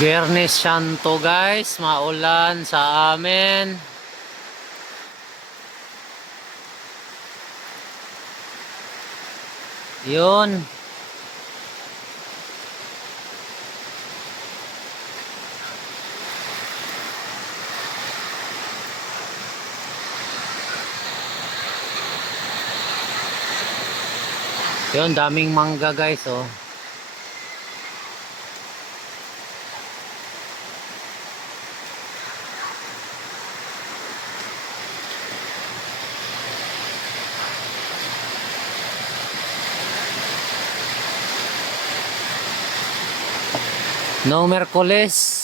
Biyernes Santo guys, maulan sa amin. Yun. Yun, daming mangga guys, oh. No Merkules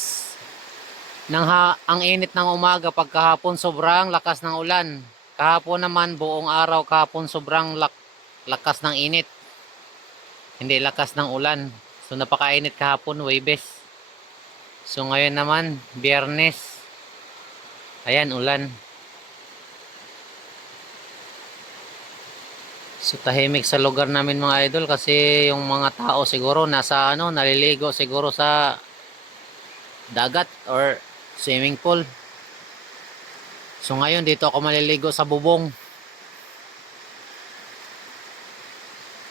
ang init ng umaga, pagkahapon sobrang lakas ng ulan. Kahapon naman buong araw, kahapon sobrang lakas ng init. Hindi lakas ng ulan. So napakainit kahapon, Huwebes. So ngayon naman, Biyernes. Ayan, ulan. So tahimik sa lugar namin mga idol kasi yung mga tao siguro nasa naliligo siguro sa dagat or swimming pool. So ngayon dito ako maliligo sa bubong.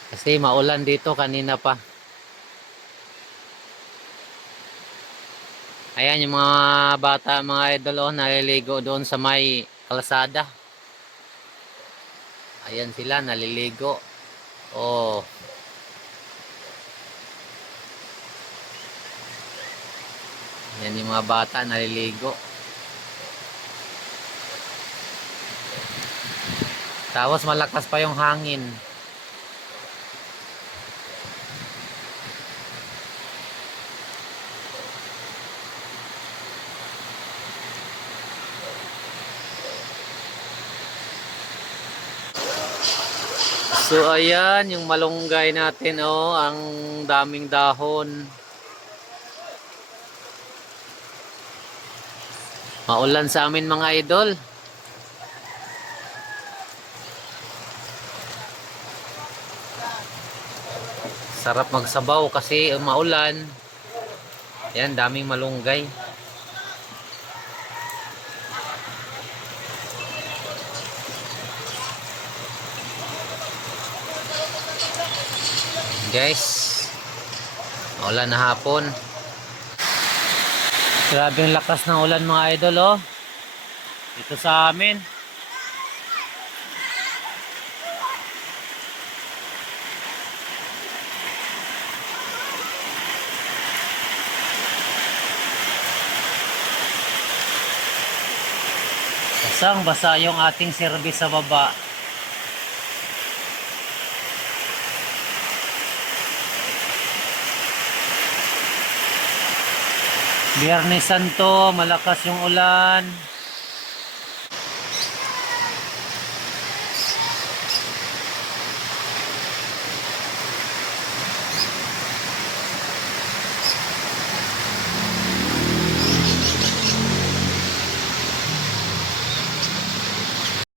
Kasi maulan dito kanina pa. Ayan yung mga bata, mga idol, naliligo doon sa may kalsada. Ayan sila naliligo. Oh. Yan yung mga bata naliligo. Tapos malakas pa yung hangin. So ayan yung malunggay natin, oh, ang daming dahon. Maulan sa amin mga idol. Sarap magsabaw kasi maulan. Ayan, daming malunggay. Guys, maulan na hapon. Grabe yung lakas ng ulan mga idol, oh. Dito sa amin. Basang-basa yung ating service sa baba. Biyernes Santo, malakas yung ulan.